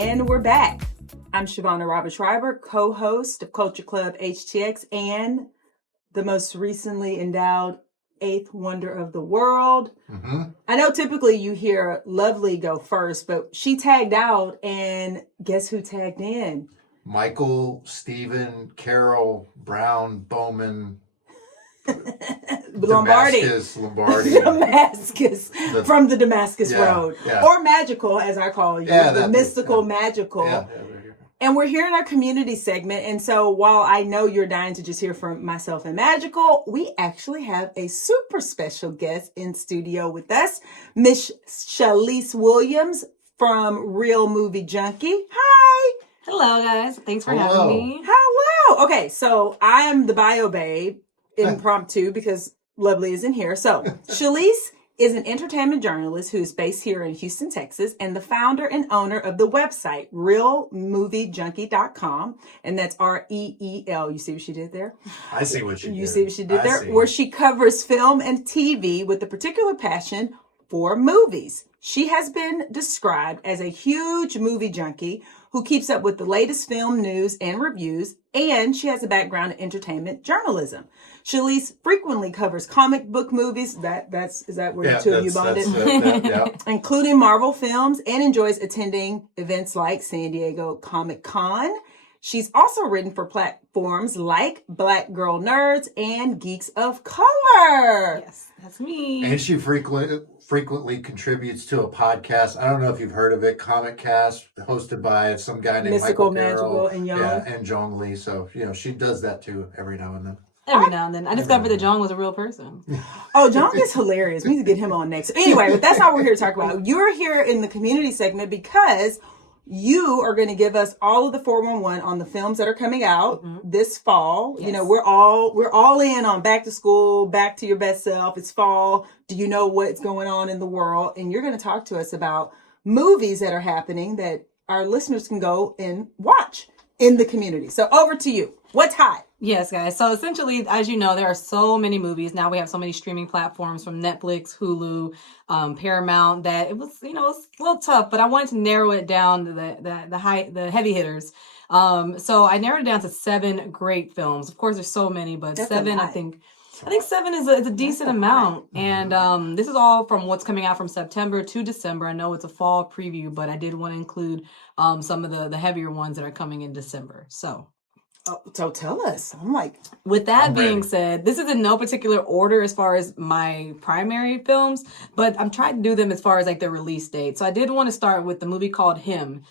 And we're back. I'm Shavonnah Schreiber, co-host of Culture Club HTX and the most recently endowed eighth wonder of the world. Mm-hmm. I know typically you hear Lovely go first, but she tagged out, and guess who tagged in? Michael, Stephen, Carol, Brown, Bowman, Lombardi. Damascus, from the Damascus Road. Yeah. Or Magical, as I call you. Yeah, the mystical magical. Yeah. And we're here in our community segment. And so while I know you're dying to just hear from myself and Magical, we actually have a super special guest in studio with us, Miss Chalice Williams from Real Movie Junkie. Hi. Hello, guys. Thanks for having me. Hello. Okay, so I am the bio babe, impromptu, because Lovely isn't here. So Chalice is an entertainment journalist who is based here in Houston, Texas, and the founder and owner of the website, realmoviejunkie.com. And that's REEL. You see what she did there? I see what she did. You see what she did there? Where she covers film and TV with a particular passion for movies. She has been described as a huge movie junkie who keeps up with the latest film news and reviews, and she has a background in entertainment journalism. Chalice frequently covers comic book movies. Is that where the two of you bonded? Including Marvel films, and enjoys attending events like San Diego Comic-Con. She's also written for platforms like Black Girl Nerds and Geeks of Color. Yes, that's me. And she frequently contributes to a podcast. I don't know if you've heard of it, Comic Cast, hosted by some guy named Mystical, Michael Magical, Carroll. and Young. Yeah, and Jong Lee. So, she does that too every now and then. Every now and then. I discovered that Jong was a real person. Oh, Jong is hilarious. We need to get him on next. Anyway, but that's not what we're here to talk about. You're here in the community segment because you are going to give us all of the 411 on the films that are coming out this fall. Yes. We're all in on back to school, back to your best self. It's fall. Do you know what's going on in the world? And you're going to talk to us about movies that are happening that our listeners can go and watch in the community. So over to you. What's hot? Yes, guys. So essentially, as you know, there are so many movies. Now we have so many streaming platforms from Netflix, Hulu, Paramount, that it was, it's a little tough, but I wanted to narrow it down to the heavy hitters. So I narrowed it down to 7 great films. Of course, there's so many, but that's 7, I think 7 is a decent amount. And this is all from what's coming out from September to December. I know it's a fall preview, but I did want to include some of the heavier ones that are coming in December. So tell us. With that being said, this is in no particular order as far as my primary films, but I'm trying to do them as far as like their release date. So I did want to start with the movie called Him.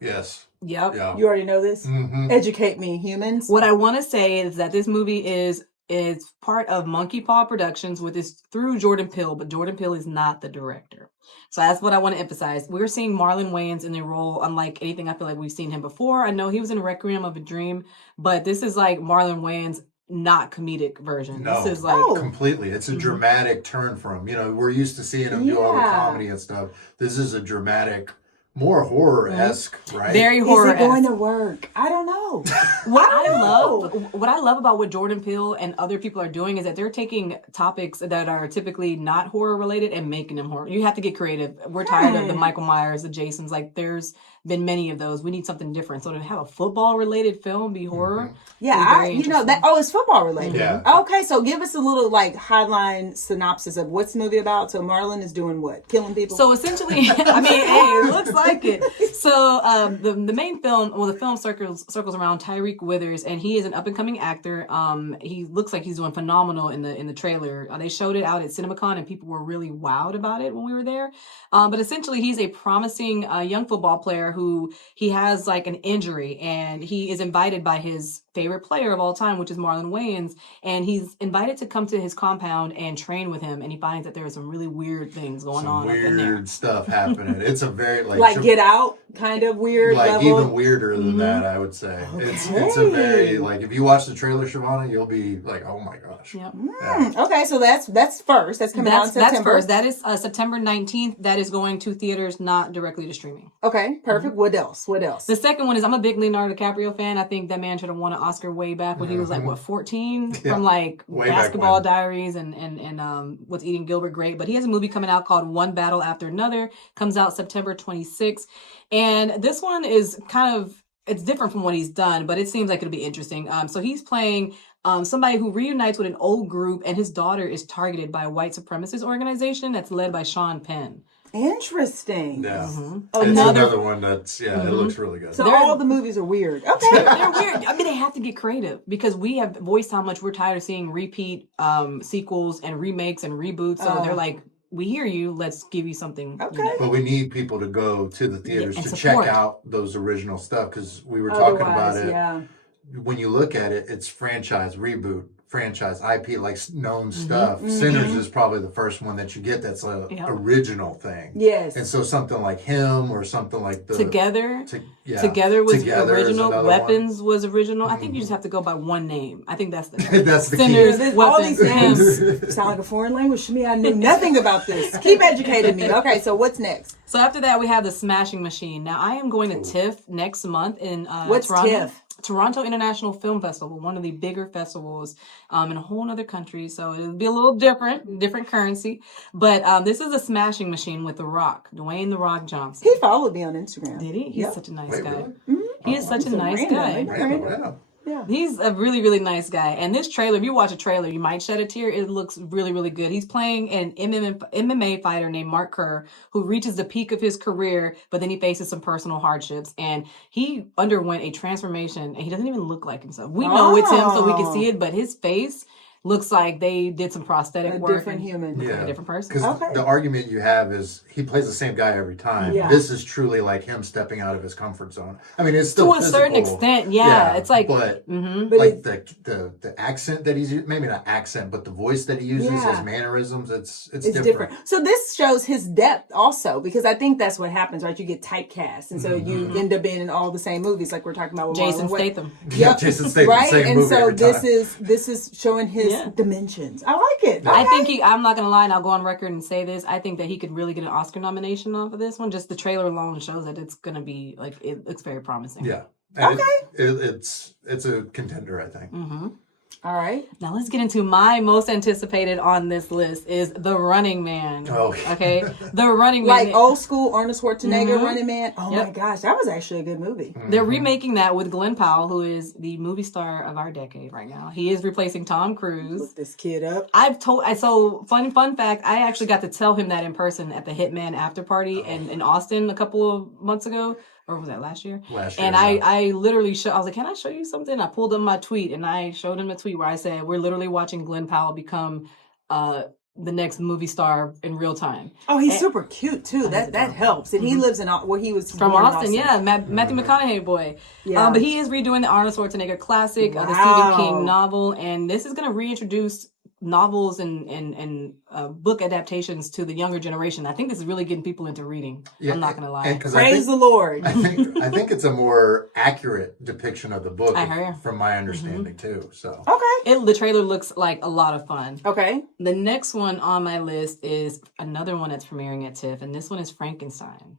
Yes. Yep. Yeah. You already know this? Mm-hmm. Educate me, humans. What I want to say is that this movie is part of Monkey Paw Productions, with this through Jordan Peele, but Jordan Peele is not the director. So that's what I want to emphasize. We're seeing Marlon Wayans in the role unlike anything I feel like we've seen him before. I know he was in Requiem of a Dream, but this is like Marlon Wayans, not comedic version. No, this is like completely. It's a dramatic turn from, we're used to seeing him do all the comedy and stuff. This is a dramatic, more horror-esque, right? Very horror-esque. Is it going to work? I don't know. What I love about what Jordan Peele and other people are doing is that they're taking topics that are typically not horror-related and making them horror. You have to get creative. We're tired of the Michael Myers, the Jasons. Like, there's been many of those. We need something different. So to have a football-related film be horror, it's football-related. Yeah. Okay, so give us a little highline synopsis of what's the movie about. So Marlon is doing what? Killing people? So essentially, it looks like it. So the main film, the film circles around Tyreek Withers, and he is an up-and-coming actor. He looks like he's doing phenomenal in the trailer. They showed it out at CinemaCon, and people were really wowed about it when we were there. But essentially, he's a promising young football player who he has like an injury, and he is invited by his favorite player of all time, which is Marlon Wayans, and he's invited to come to his compound and train with him, and he finds that there are some really weird things going on up in there. Weird stuff happening. It's a very Get Out kind of weird level. Even weirder than that, I would say. Okay. It's a very if you watch the trailer, Shavonnah, you'll be like, oh my gosh. Yep. Yeah. Okay, so that's first. That's coming out in September. That's first. That is September 19th. That is going to theaters, not directly to streaming. Okay, perfect. What else? The second one is, I'm a big Leonardo DiCaprio fan. I think that man should have won an Oscar way back when he was 14 from Basketball Diaries and What's Eating Gilbert Grape. But he has a movie coming out called One Battle After Another. Comes out September 26th. And this one is it's different from what he's done, but it seems like it'll be interesting. So he's playing somebody who reunites with an old group, and his daughter is targeted by a white supremacist organization that's led by Sean Penn. Interesting. Yeah. Mm-hmm. It's another one that's, it looks really good. So all the movies are weird. Okay. They're weird. I mean, they have to get creative because we have voiced how much we're tired of seeing repeat sequels and remakes and reboots. So they're like, we hear you. Let's give you something. Okay. But we need people to go to the theaters to support. check out those original stuff, because we were talking about it. Yeah. When you look at it, it's franchise, reboot, franchise, IP, like known stuff. Sinners is probably the first one that you get that's a original thing. Yes. And so something like him or something like the Together was Together original. Weapons one. Was original. I think you just have to go by one name. I think that's the that's the Sinners, key. All these Weapons, names sound like a foreign language to me. I knew nothing about this. Keep educating me. Okay, so what's next? So after that, we have the Smashing Machine. Now, I am going to TIFF next month in What's Toronto. TIFF? Toronto International Film Festival, one of the bigger festivals in a whole other country. So it'll be a little different currency. But this is a Smashing Machine with The Rock, Dwayne The Rock Johnson. He followed me on Instagram. Did he? He's such a nice guy. Really? He is such a nice guy. Random. Yeah. He's a really, really nice guy. And this trailer, if you watch a trailer, you might shed a tear. It looks really, really good. He's playing an MMA fighter named Mark Kerr, who reaches the peak of his career, but then he faces some personal hardships. And he underwent a transformation, and he doesn't even look like himself. We know it's him, so we can see it, but his face looks like they did some prosthetic work. Different human. Like a different person. Because the argument you have is he plays the same guy every time. Yeah. This is truly like him stepping out of his comfort zone. I mean, it's still to a certain physical. extent, yeah. It's like, but But like the accent that he's using, maybe not accent, but the voice that he uses, his mannerisms, it's different. So this shows his depth also, because I think that's what happens, right? You get typecast, and so you end up being in all the same movies, like we're talking about with Jason Marlon Statham. Yeah, Jason Statham, right? same And movie so every time. this is showing his dimensions. I like it. I think I'm not going to lie, and I'll go on record and say this. I think that he could really get an Oscar nomination off of this one. Just the trailer alone shows that it's going to be, like, it looks very promising. Yeah. And it's a contender, I think. All right. Now let's get into my most anticipated on this list is The Running Man. Oh. Okay. The Running Man. Like old school Arnold Schwarzenegger Running Man. Oh my gosh, that was actually a good movie. They're remaking that with Glenn Powell, who is the movie star of our decade right now. He is replacing Tom Cruise. Look this kid up. So fun fact, I actually got to tell him that in person at the Hitman after party in Austin a couple of months ago. Or was that last year? And I literally I was like, can I show you something? I pulled up my tweet and I showed him a tweet where I said, we're literally watching Glenn Powell become the next movie star in real time. Oh, he's super cute too. That helps. And he lives in he was From born in Austin, yeah. Matthew McConaughey boy. Yeah. But he is redoing the Arnold Schwarzenegger classic, the Stephen King novel. And this is going to reintroduce novels and book adaptations to the younger generation. I think this is really getting people into reading. I'm not gonna lie. Praise the Lord. I think it's a more accurate depiction of the book, heard. from my understanding too. So Okay. The trailer looks like a lot of fun. Okay. The next one on my list is another one that's premiering at TIFF, and this one is Frankenstein.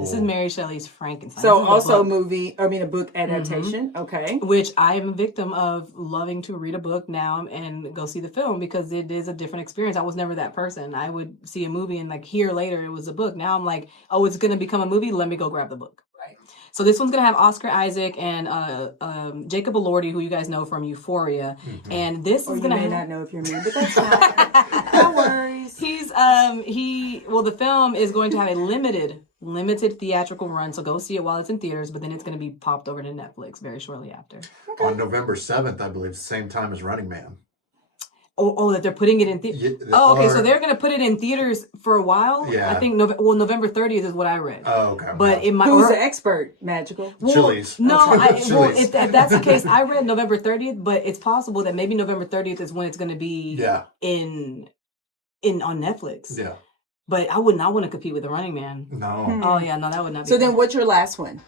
This is Mary Shelley's Frankenstein. So also a book adaptation. Okay. Which I am a victim of loving to read a book now and go see the film because it is a different experience. I was never that person. I would see a movie and like hear later it was a book. Now I'm like, oh, it's going to become a movie. Let me go grab the book. Right. So this one's going to have Oscar Isaac and Jacob Elordi, who you guys know from Euphoria. And this is going to may not know if you're me, but that's fine. No worries. The film is going to have a limited theatrical run, so go see it while it's in theaters, but then it's going to be popped over to Netflix very shortly after. Okay. On November 7th, I believe, same time as Running Man. Oh, that they're putting it in theaters. So they're going to put it in theaters for a while. Yeah. I think November 30th is what I read. Oh, okay. But it might. Who's the expert? Magical. Chalice. No, Chalice. If that's the case, I read November 30th, but it's possible that maybe November 30th is when it's going to be on Netflix. Yeah. But I would not want to compete with The Running Man. No. Oh yeah, no, that would not be. So then what's your last one?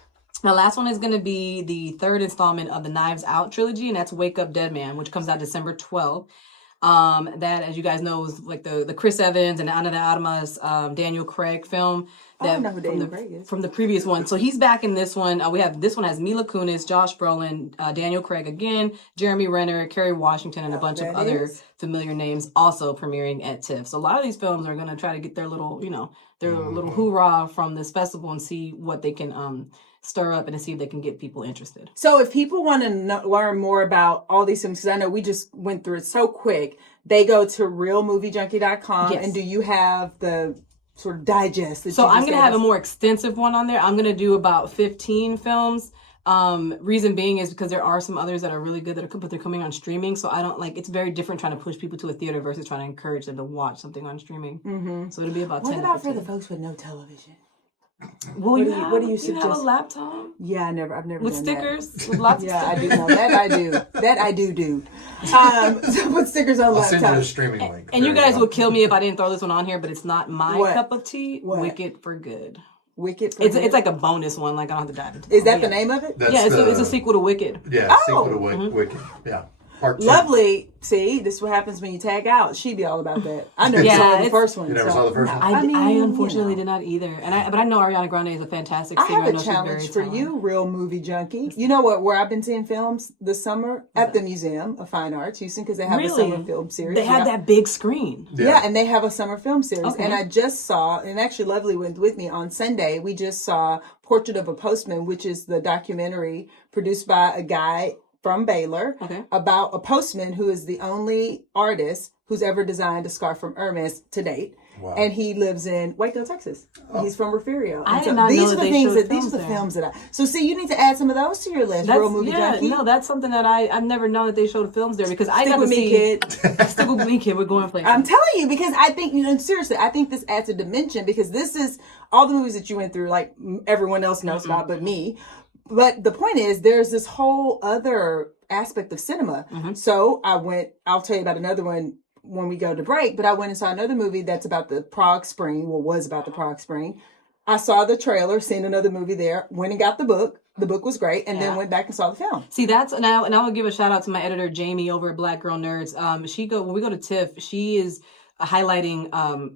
My last one is going to be the third installment of the Knives Out trilogy, and that's Wake Up Dead Man, which comes out December 12th. That, as you guys know, is like the Chris Evans and Ana de Armas, Daniel Craig film. I know who Daniel Craig is. From the previous one. So he's back in this one. This one has Mila Kunis, Josh Brolin, Daniel Craig again, Jeremy Renner, Kerry Washington, and a bunch of other familiar names also premiering at TIFF. So a lot of these films are going to try to get their little, little hoorah from this festival and see what they can stir up and to see if they can get people interested. So if people want to learn more about all these films, because I know we just went through it so quick, they go to realmoviejunkie.com. Yes. And do you have the sort of digest? So I'm going to have a more extensive one on there. I'm going to do about 15 films. Reason being is because there are some others that are really good but they're coming on streaming. So I don't it's very different trying to push people to a theater versus trying to encourage them to watch something on streaming. Mm-hmm. So it'll be about 10 What about for the folks with no television? Well, what do you suggest? You have a laptop? Yeah, I've never with done stickers, that. with lots of stickers. stickers. Yeah, I do know that. I do. That I do. So put stickers on laptop. I'll send you a streaming link. And you guys would kill me if I didn't throw this one on here, but it's not my cup of tea. What? Wicked for Good. Wicked for Good. Good? It's like a bonus one. Like I don't have to dive into. Is that the name of it? That's it's a sequel to Wicked. Yeah, sequel to Wicked. Yeah. Part 2. Lovely. See, this is what happens when you tag out. She'd be all about that. I never saw the first one. You never saw the first one? I unfortunately did not either. But I know Ariana Grande is a fantastic singer. I have a challenge for you, Real Movie Junkie. You know where I've been seeing films this summer? At the Museum of Fine Arts, Houston, because they have a summer film series. They have that big screen. Yeah, and they have a summer film series. Okay. And I just saw, and actually Lovely went with me on Sunday, we just saw Portrait of a Postman, which is the documentary produced by a guy from Baylor about a postman who is the only artist who's ever designed a scarf from Hermes to date. Wow. And he lives in Waco, Texas. Oh. He's from Refugio. I did not know that they showed films These are the films that So see, you need to add some of those to your list. Real Movie Junkie. No, that's something that I've never known that they showed films there because I got to see. Kid. Stick with me, kid. We're going places. I'm telling you because I think seriously, I think this adds a dimension because this is all the movies that you went through, like everyone else knows about, but me. But the point is, there's this whole other aspect of cinema. Mm-hmm. So I'll tell you about another one when we go to break, but I went and saw another movie that's about the Prague Spring, was about the Prague Spring. I saw the trailer, seen another movie there, went and got the book. The book was great, and then went back and saw the film. See, and I will give a shout out to my editor, Jamie, over at Black Girl Nerds. When we go to TIFF, she is highlighting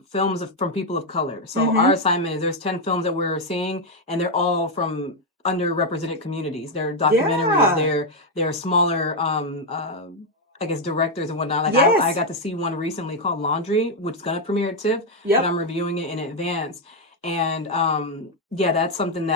films from people of color. So our assignment is there's 10 films that we're seeing, and they're all from underrepresented communities. They're documentaries. They're smaller, I guess, directors and whatnot. Like I got to see one recently called Laundry, which is going to premiere at TIFF, but I'm reviewing it in advance. And that's something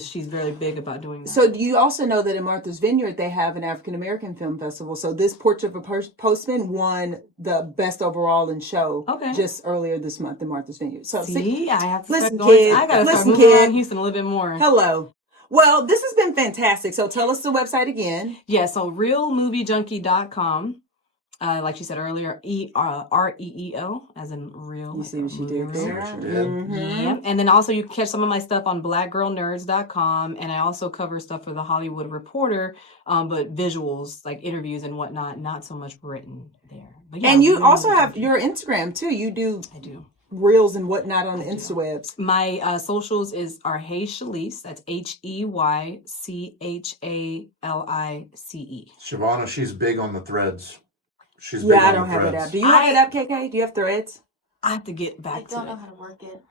she's very big about doing that. So you also know that in Martha's Vineyard they have an African American film festival. So this Portrait of a Postman won the best overall in show just earlier this month in Martha's Vineyard. So see, I have to listen, start going. Kid, I got to start moving around Houston a little bit more. Hello. Well, this has been fantastic. So tell us the website again. Yeah, so realmoviejunkie.com. Like she said earlier, REEL, as in real. You see what she did there? Mm-hmm. Yeah. And then also you can catch some of my stuff on blackgirlnerds.com. And I also cover stuff for the Hollywood Reporter, but visuals, like interviews and whatnot, not so much written there. But yeah, and you also have your Instagram too. I do. Reels and whatnot on the Instawebs. My socials are Hey Chalice. That's HEYCHALICE. Shavonnah, she's big on the threads. She's big I don't have it up. Do you have it up, KK? Do you have threads? I have to get back to it. I don't know how to work it.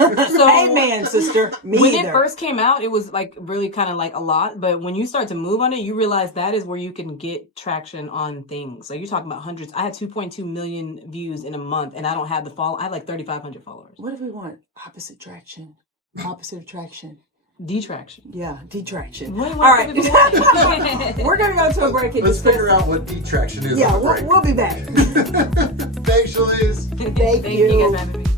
So, amen, sister. Me when either. it first came out, it was like really kind of like a lot. But when you start to move on it, you realize that is where you can get traction on things. So you're talking about hundreds. I had 2.2 million views in a month, and I don't have the follow. I have like 3,500 followers. What if we want opposite traction? Opposite attraction. Detraction. Yeah, detraction. All right. We're going to go to a break. Let's figure out what detraction is. Yeah, we'll be back. Thanks, Chalice. Thank you. You guys for having me.